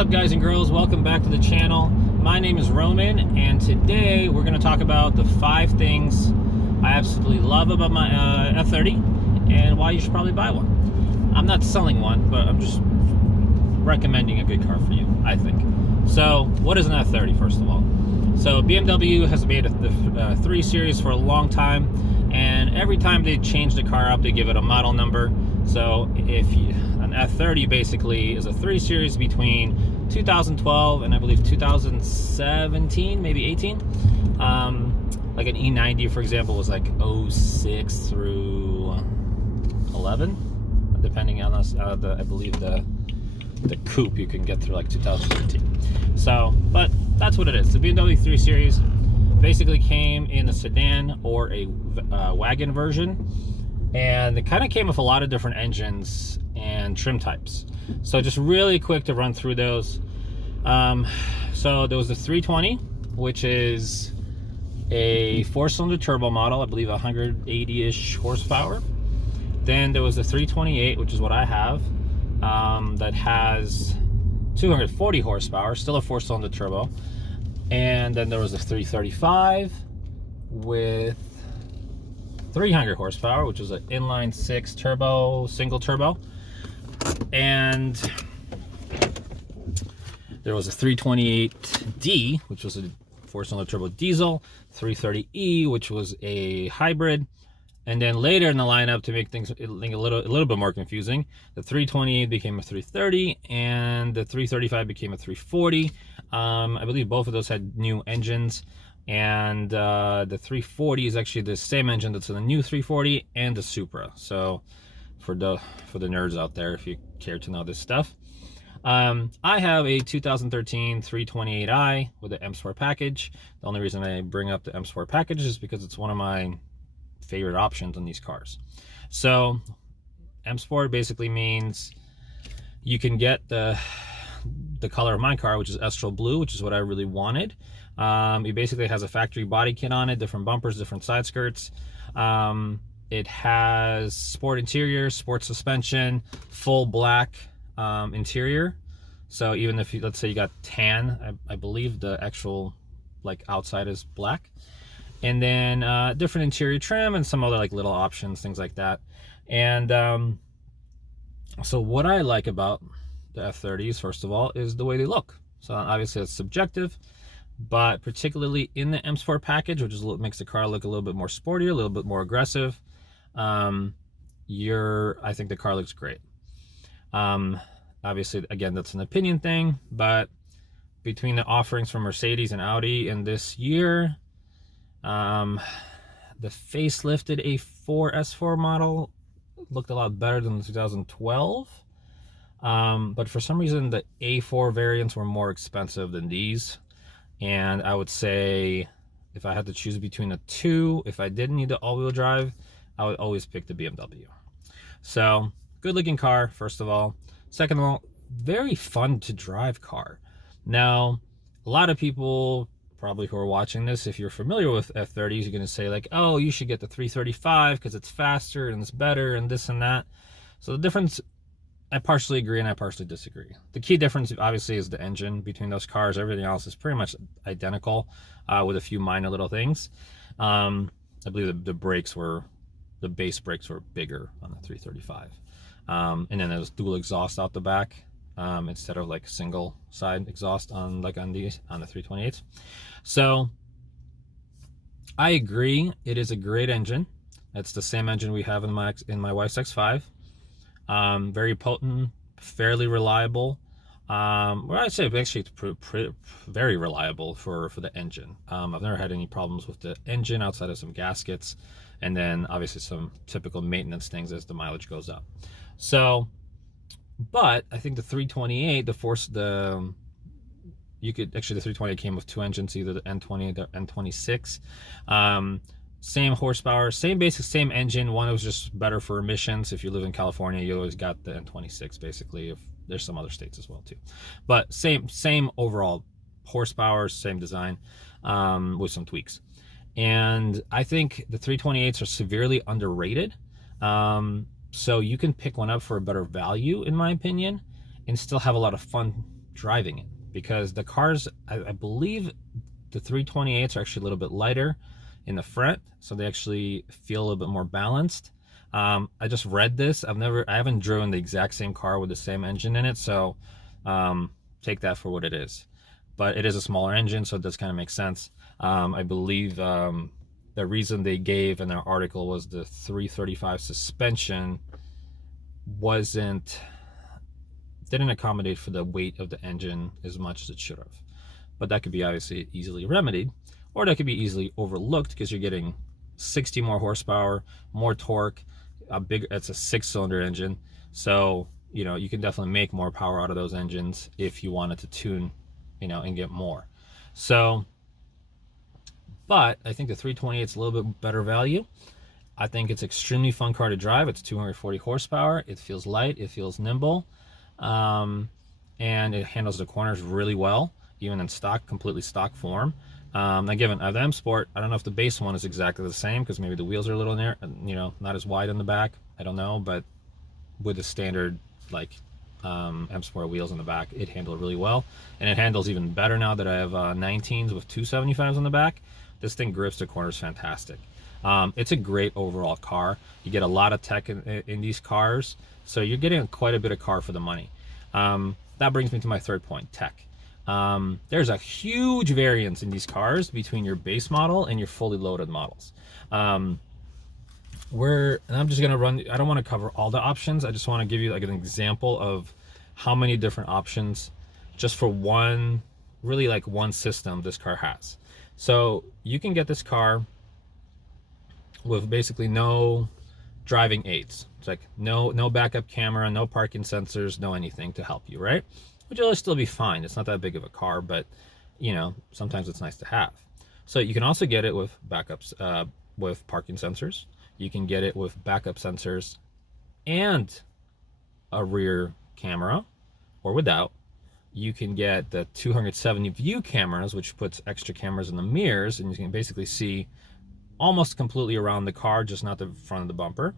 up, guys and girls? Welcome back to the channel. My name is Roman, and today we're going to talk about the 5 things I absolutely love about my F30 and why you should probably buy one. I'm not selling one, but I'm just recommending a good car for you, I think. So what is an F30, first of all? So BMW has made the 3 Series for a long time, and every time they change the car up, they give it a model number. So an F30 basically is a 3 Series between 2012 and I believe 2017, maybe 18. Like an E90, for example, was like 06 through 11, depending on I believe the coupe you can get through like 2013. So, but that's what it is. The BMW 3 Series basically came in a sedan or a wagon version, and it kind of came with a lot of different engines and trim types. So just really quick to run through those. So there was the 320, which is a 4-cylinder turbo model, I believe 180-ish horsepower. Then there was the 328, which is what I have, that has 240 horsepower, still a 4-cylinder turbo. And then there was a 335 with 300 horsepower, which is an inline 6 turbo, single turbo. And there was a 328D, which was a 4-cylinder turbo diesel, 330E, which was a hybrid. And then later in the lineup, to make things a little bit more confusing, the 328 became a 330 and the 335 became a 340. I believe both of those had new engines, and the 340 is actually the same engine that's in the new 340 and the Supra. So for the nerds out there, if you care to know this stuff. I have a 2013 328i with the M Sport package. The only reason I bring up the M Sport package is because it's one of my favorite options on these cars. So M Sport basically means you can get the color of my car, which is Estral Blue, which is what I really wanted. It basically has a factory body kit on it, different bumpers, different side skirts. It has sport interior, sport suspension, full black interior. So even if let's say you got tan, I believe the actual like outside is black. And then different interior trim and some other like little options, things like that. And so what I like about the F30s, first of all, is the way they look. So obviously it's subjective, but particularly in the M Sport package, which is makes the car look a little bit more sportier, a little bit more aggressive. I think the car looks great. Obviously, again, that's an opinion thing, but between the offerings from Mercedes and Audi in this year, the facelifted A4 S4 model looked a lot better than the 2012. But for some reason, the A4 variants were more expensive than these. And I would say if I had to choose between the two, if I didn't need the all-wheel drive, I would always pick the BMW. So, good looking car, first of all. Second of all, very fun to drive car. Now, a lot of people probably who are watching this, if you're familiar with F30s, you're going to say like, oh, you should get the 335 because it's faster and it's better and this and that. So the difference, I partially agree and I partially disagree. The key difference obviously is the engine between those cars. Everything else is pretty much identical, with a few minor little things. I believe the brakes were, the base brakes were bigger on the 335. And then there's dual exhaust out the back, instead of like single side exhaust on the 328s. So I agree, it is a great engine. It's the same engine we have in my wife's X5. Very potent, fairly reliable. Well, I'd say actually it's very reliable for the engine. I've never had any problems with the engine outside of some gaskets, and then obviously some typical maintenance things as the mileage goes up. So, but I think the 328, the 328 came with 2 engines, either the N20 or the N26. Same horsepower, same engine. One was just better for emissions. If you live in California, you always got the N26 basically. If there's some other states as well too, but same overall horsepower, same design, with some tweaks. And I think the 328s are severely underrated. So you can pick one up for a better value, in my opinion, and still have a lot of fun driving it, because the cars, I believe the 328s are actually a little bit lighter in the front, so they actually feel a little bit more balanced. I just read this. I haven't driven the exact same car with the same engine in it, so take that for what it is. But it is a smaller engine, so it does kind of make sense. I believe the reason they gave in their article was the 335 suspension didn't accommodate for the weight of the engine as much as it should have. But that could be obviously easily remedied, or that could be easily overlooked because you're getting 60 more horsepower, more torque, it's a 6-cylinder engine. So, you know, you can definitely make more power out of those engines if you wanted to tune, you know, and get more. So, but I think the 328 is a little bit better value. I think it's extremely fun car to drive. It's 240 horsepower. It feels light. It feels nimble. And it handles the corners really well, even in stock, completely stock form. Now, given the M Sport, I don't know if the base one is exactly the same, because maybe the wheels are a little near, you know, not as wide in the back. I don't know, but with the standard like M Sport wheels in the back, it handled really well, and it handles even better now that I have 19s with 275s on the back. This thing grips the corners fantastic. It's a great overall car. You get a lot of tech in these cars, so you're getting quite a bit of car for the money. That brings me to my third point, tech. There's a huge variance in these cars between your base model and your fully loaded models. And I'm just gonna run, I don't want to cover all the options. I just want to give you like an example of how many different options just for one, really like one system this car has. So you can get this car with basically no driving aids. It's like no backup camera, no parking sensors, no anything to help you, right? Which will still be fine. It's not that big of a car, but you know, sometimes it's nice to have. So you can also get it with backups, with parking sensors. You can get it with backup sensors and a rear camera, or without. You can get the 270 view cameras, which puts extra cameras in the mirrors, and you can basically see almost completely around the car, just not the front of the bumper.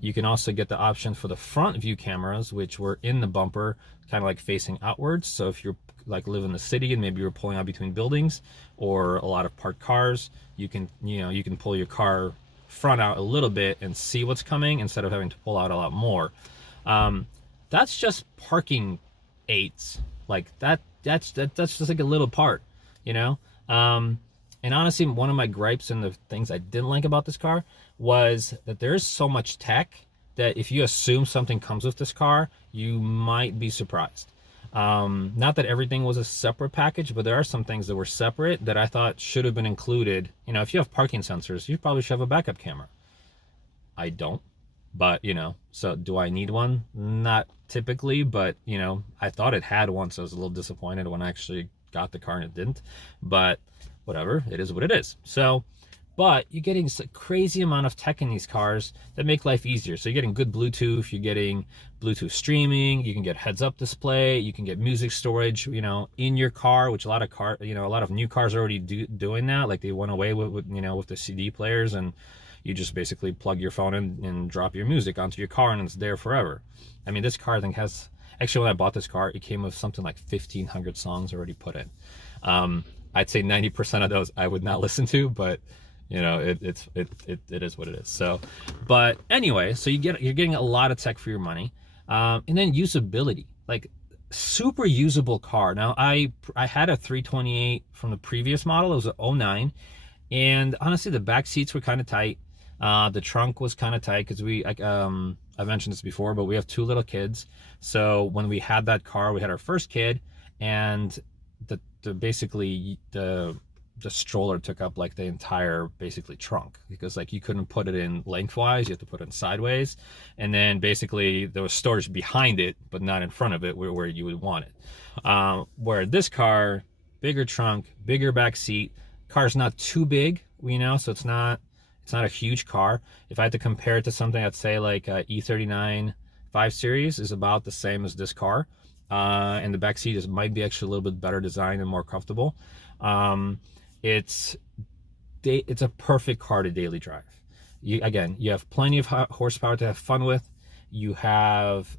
You can also get the option for the front view cameras, which were in the bumper, kind of like facing outwards. So if you're like live in the city and maybe you're pulling out between buildings or a lot of parked cars, you can pull your car front out a little bit and see what's coming instead of having to pull out a lot more. That's just parking aids. Like that's just like a little part, you know? And honestly, one of my gripes and the things I didn't like about this car was that there's so much tech that if you assume something comes with this car, you might be surprised. Not that everything was a separate package, but there are some things that were separate that I thought should have been included. You know, if you have parking sensors, you probably should have a backup camera. I don't, but you know, so do I need one? Not typically, but you know, I thought it had one, so I was a little disappointed when I actually got the car and it didn't, but whatever, it is what it is. So, but you're getting a crazy amount of tech in these cars that make life easier. So you're getting good Bluetooth, you're getting Bluetooth streaming, you can get heads-up display, you can get music storage, you know, in your car, which a lot of new cars are already doing that. Like they went away with the CD players, and you just basically plug your phone in and drop your music onto your car, and it's there forever. I mean, this car I think has, actually when I bought this car, it came with something like 1,500 songs already put in. I'd say 90% of those I would not listen to, but you know, it is what it is. So, but anyway, so you're getting a lot of tech for your money, and then usability, like super usable car. Now I had a 328 from the previous model. It was an 09, and honestly, the back seats were kind of tight. The trunk was kind of tight because I mentioned this before, but we have 2 little kids. So when we had that car, we had our first kid, and basically the stroller took up like the entire basically trunk, because like you couldn't put it in lengthwise, you have to put it in sideways, and then basically there was storage behind it but not in front of it where you would want it. Where this car, bigger trunk, bigger back seat, car's not too big, you know, so it's not a huge car. If I had to compare it to something, I'd say like E39 5 Series is about the same as this car. And the back seat might be actually a little bit better designed and more comfortable. It's a perfect car to daily drive. You have plenty of horsepower to have fun with. You have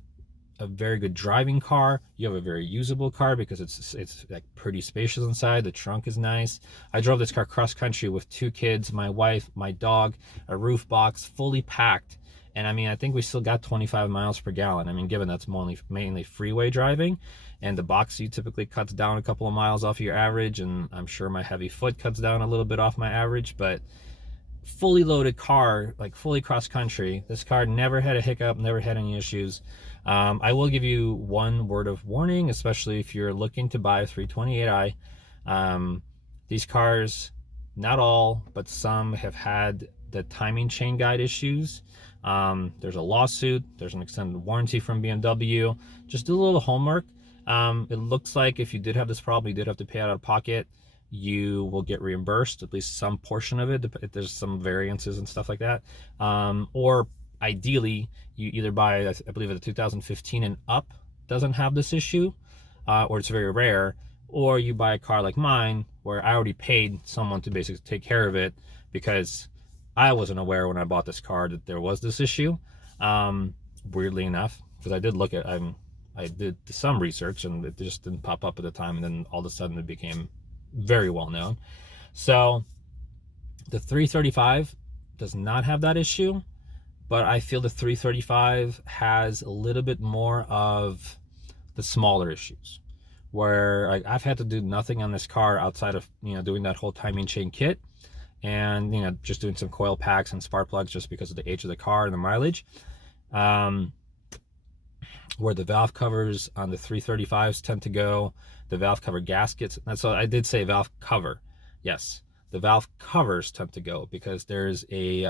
a very good driving car. You have a very usable car because it's like pretty spacious inside. The trunk is nice. I drove this car cross country with 2 kids, my wife, my dog, a roof box, fully packed. And I mean, I think we still got 25 miles per gallon. I mean, given that's mainly freeway driving, and the box seat typically cuts down a couple of miles off your average, and I'm sure my heavy foot cuts down a little bit off my average, but fully loaded car, like fully cross country. This car never had a hiccup, never had any issues. I will give you one word of warning, especially if you're looking to buy a 328i. These cars, not all, but some have had the timing chain guide issues. There's a lawsuit, there's an extended warranty from BMW. Just do a little homework. It looks like if you did have this problem, you did have to pay out of pocket. You will get reimbursed, at least some portion of it, if there's some variances and stuff like that. Or ideally, you either buy, I believe the 2015 and up doesn't have this issue, or it's very rare, or you buy a car like mine where I already paid someone to basically take care of it because I wasn't aware when I bought this car that there was this issue. Weirdly enough, because I did look at, I did some research and it just didn't pop up at the time, and then all of a sudden it became very well known. So the 335 does not have that issue, but I feel the 335 has a little bit more of the smaller issues, where like I've had to do nothing on this car outside of, you know, doing that whole timing chain kit and, you know, just doing some coil packs and spark plugs just because of the age of the car and the mileage. Where the valve covers on the 335s tend to go, the valve cover gaskets, and so I did say valve cover, yes, the valve covers tend to go because there's a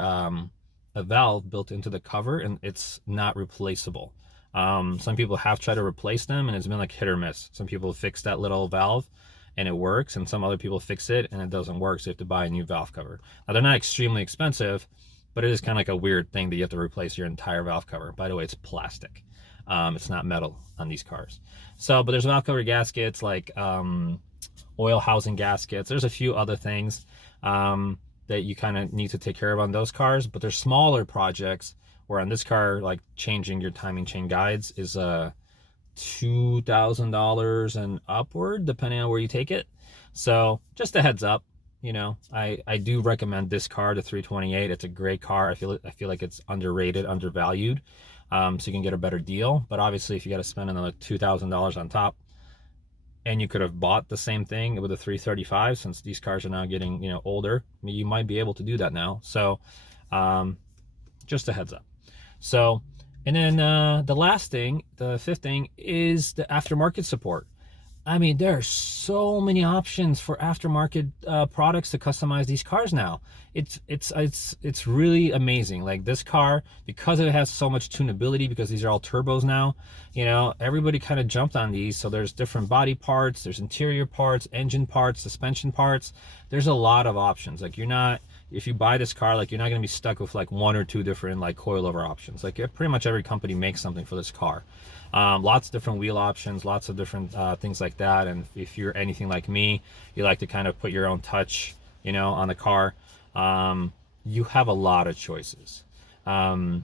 valve built into the cover and it's not replaceable. Some people have tried to replace them and it's been like hit or miss. Some people fix that little valve and it works, and some other people fix it and it doesn't work, so you have to buy a new valve cover. Now they're not extremely expensive, but it is kind of like a weird thing that you have to replace your entire valve cover. By the way, it's plastic. It's not metal on these cars. So, but there's valve cover gaskets, like oil housing gaskets. There's a few other things that you kind of need to take care of on those cars, but there's smaller projects where on this car, like changing your timing chain guides is $2,000 and upward, depending on where you take it. So just a heads up, you know, I do recommend this car, the 328. It's a great car. I feel like it's underrated, undervalued. So you can get a better deal, but obviously if you got to spend another $2,000 on top, and you could have bought the same thing with a 335, since these cars are now getting, you know, older, I mean, you might be able to do that now. So just a heads up. So, and then the last thing, the fifth thing, is the aftermarket support. I mean, there are so many options for aftermarket products to customize these cars now. It's really amazing. Like this car, because it has so much tunability, because these are all turbos now, you know, everybody kind of jumped on these. So there's different body parts, there's interior parts, engine parts, suspension parts. There's a lot of options. Like you're not, if you buy this car, like you're not going to be stuck with like 1 or 2 different like coilover options. Like pretty much every company makes something for this car. Lots of different wheel options, lots of different things like that. And if you're anything like me, you like to kind of put your own touch, you know, on the car. You have a lot of choices. And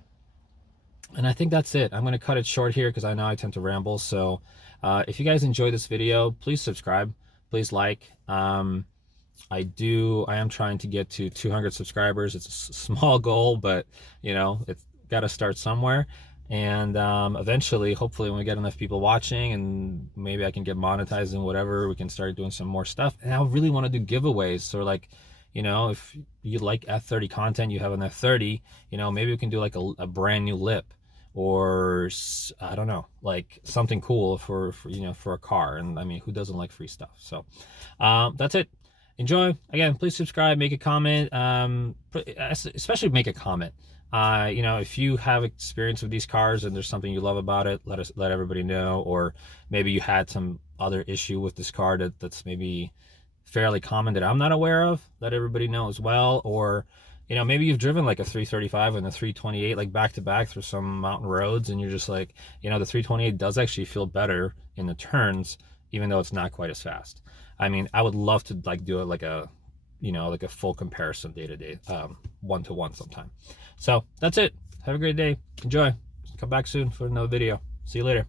I think that's it. I'm going to cut it short here because I know I tend to ramble. So if you guys enjoyed this video, please subscribe, please like. I am trying to get to 200 subscribers. It's a small goal, but you know, it's got to start somewhere. And eventually, hopefully, when we get enough people watching and maybe I can get monetized and whatever, we can start doing some more stuff. And I really want to do giveaways. So like, you know, if you like F30 content, you have an F30, you know, maybe we can do like a brand new lip, or I don't know, like something cool for you know, for a car. And I mean, who doesn't like free stuff? So that's it. Enjoy. Again, please subscribe, make a comment, especially make a comment. You know, if you have experience with these cars and there's something you love about it, let everybody know. Or maybe you had some other issue with this car that's maybe fairly common that I'm not aware of, let everybody know as well. Or, you know, maybe you've driven like a 335 and a 328 like back to back through some mountain roads, and you're just like, you know, the 328 does actually feel better in the turns, even though it's not quite as fast. I mean, I would love to like do it like a, you know, like a full comparison day to day, 1-to-1 sometime. So that's it. Have a great day. Enjoy. Come back soon for another video. See you later.